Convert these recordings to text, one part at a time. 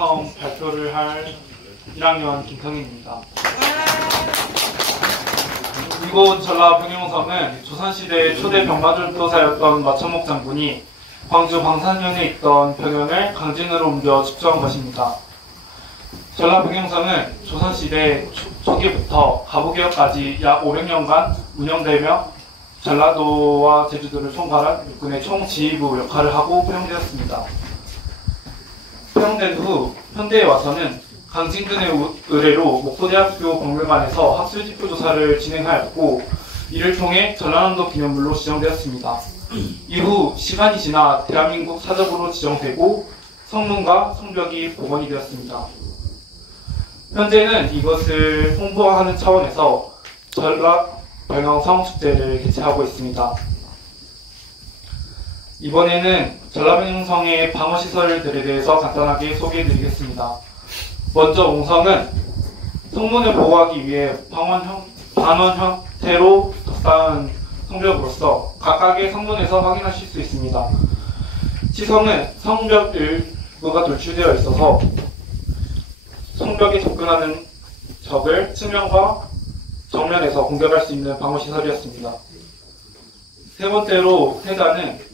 전라병영성 발표를 할 1학년 김성인입니다. 이곳 전라병영성은 조선시대 초대 병마절도사였던 마천목 장군이 광주 방산면에 있던 병영을 강진으로 옮겨 축조한 것입니다. 전라병영성은 조선시대 초기부터 가부개혁까지 약 500년간 운영되며 전라도와 제주도를 총괄한 육군의 총지휘부 역할을 하고 포용되었습니다. 포용된 후 현대에 와서는 강진군의 의뢰로 목포대학교 박물관에서 학술지표 조사를 진행하였고 이를 통해 전라남도 기념물로 지정되었습니다. 이후 시간이 지나 대한민국 사적으로 지정되고 성문과 성벽이 복원이 되었습니다. 현재는 이것을 홍보하는 차원에서 전라병영성 축제를 개최하고 있습니다. 이번에는 전라병영성의 방어시설들에 대해서 간단하게 소개해드리겠습니다. 먼저 옹성은 성문을 보호하기 위해 반원 형태로 쌓은 성벽으로서 각각의 성문에서 확인하실 수 있습니다. 시성은 성벽 일부가 돌출되어 있어서 성벽에 접근하는 적을 측면과 정면에서 공격할 수 있는 방어시설이었습니다. 세 번째로 태단은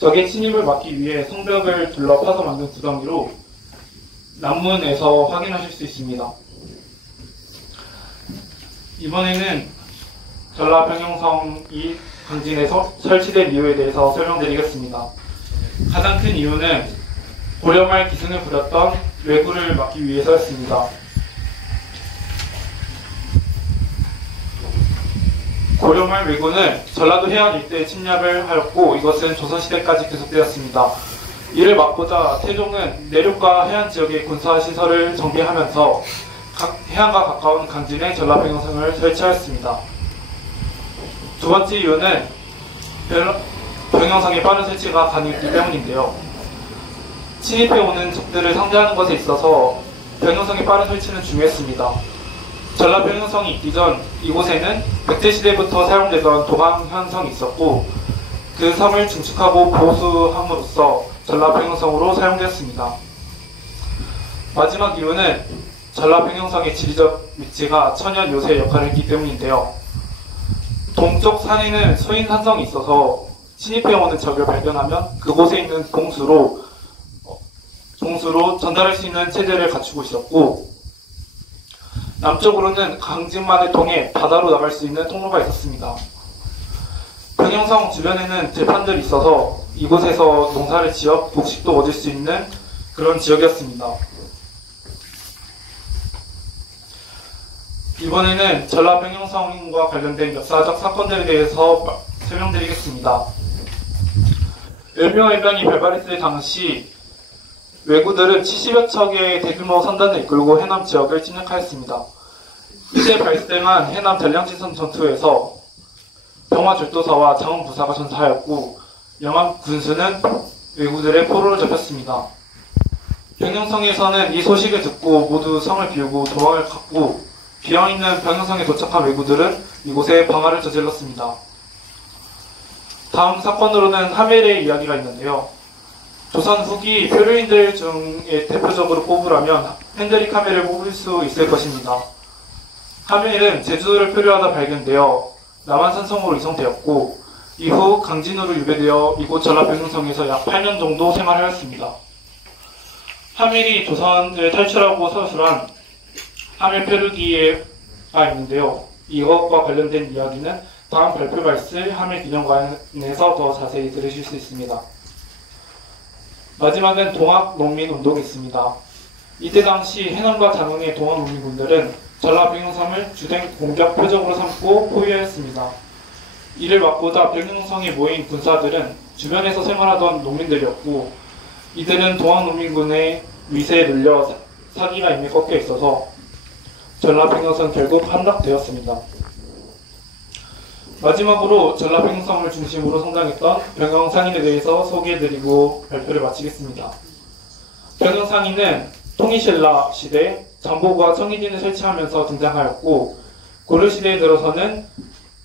적의 침입을 막기 위해 성벽을 둘러 파서 만든 구덩이로 남문에서 확인하실 수 있습니다. 이번에는 전라병영성이 강진에 설치된 이유에 대해서 설명드리겠습니다. 가장 큰 이유는 고려말 기승을 부렸던 왜구를 막기 위해서였습니다. 고려말 왜구는 전라도 해안 일대에 침략을 하였고 이것은 조선시대까지 계속되었습니다. 이를 막고자 태종은 내륙과 해안 지역에 군사시설을 정비하면서 해안과 가까운 강진에 전라병영성을 설치하였습니다. 두 번째 이유는 병영성의 빠른 설치가 가능했기 때문인데요. 침입해오는 적들을 상대하는 것에 있어서 병영성의 빠른 설치는 중요했습니다. 전라병영성이 있기 전 이곳에는 백제시대부터 사용되던 도강현성이 있었고 그 성을 증축하고 보수함으로써 전라병영성으로 사용되었습니다. 마지막 이유는 전라병영성의 지리적 위치가 천연 요새 역할을 했기 때문인데요. 동쪽 산에는 수인산성이 있어서 침입해오는 적을 발견하면 그곳에 있는 봉수로 전달할 수 있는 체제를 갖추고 있었고 남쪽으로는 강진만을 통해 바다로 나갈 수 있는 통로가 있었습니다. 병영성 주변에는 들판들이 있어서 이곳에서 농사를 지어 곡식도 얻을 수 있는 그런 지역이었습니다. 이번에는 전라병영성과 관련된 역사적 사건들에 대해서 설명드리겠습니다. 을묘해변이 발발했을 당시 왜구들은 70여 척의 대규모 선단을 이끌고 해남 지역을 침략하였습니다. 이때 발생한 해남 전량지선 전투에서 병화절도사와 장원부사가 전사하였고 영암 군수는 왜구들의 포로로 잡혔습니다. 병영성에서는 이 소식을 듣고 모두 성을 비우고 도망을 갔고 비어있는 병영성에 도착한 왜구들은 이곳에 방화를 저질렀습니다. 다음 사건으로는 하멜의 이야기가 있는데요. 조선 후기 표류인들 중에 대표적으로 꼽으라면 핸드릭 하멜을 뽑을 수 있을 것입니다. 하멜은 제주도를 표류하다 발견되어 남한산성으로 이송되었고 이후 강진으로 유배되어 이곳 전라병영성에서 약 8년 정도 생활하였습니다. 하멜이 조선을 탈출하고 서술한 하멜 표류기가 있는데요. 이것과 관련된 이야기는 다음 발표가 있을 하멜 기념관에서 더 자세히 들으실 수 있습니다. 마지막은 동학농민운동이 있습니다. 이때 당시 해남과 장흥의 동학농민군들은 전라병영성을 주된 공격 표적으로 삼고 포위하였습니다. 이를 막고자 병영성에 모인 군사들은 주변에서 생활하던 농민들이었고 이들은 동학농민군의 위세에 눌려 사기가 이미 꺾여 있어서 전라병영성 결국 함락되었습니다. 마지막으로 전라병영성을 중심으로 성장했던 병영상인에 대해서 소개해드리고 발표를 마치겠습니다. 병영상인은 통일신라 시대 정보과 청해진을 설치하면서 등장하였고 고려시대에 들어서는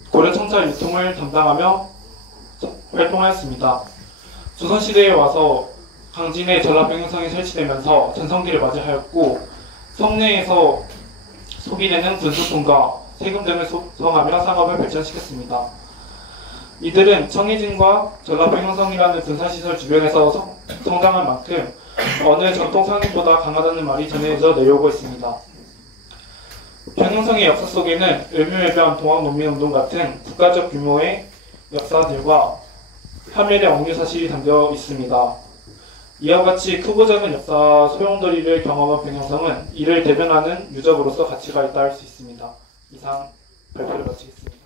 고려청찰 유통을 담당하며 활동하였습니다. 조선시대에 와서 강진에 전라 병영성이 설치되면서 전성기를 맞이하였고 성내에서 소비되는 군수품과 세금 등을 소송하며 상업을 발전시켰습니다. 이들은 청해진과 전라 병영성이라는 군사시설 주변에서 성장한 만큼 어느 전통 상인보다 강하다는 말이 전해져 내려오고 있습니다. 병영성의 역사 속에는 을묘해변 동학농민운동 같은 국가적 규모의 역사들과 파멸의 억류 사실이 담겨 있습니다. 이와 같이 크고 작은 역사 소용돌이를 경험한 병영성은 이를 대변하는 유적으로서 가치가 있다 할 수 있습니다. 이상 발표를 마치겠습니다.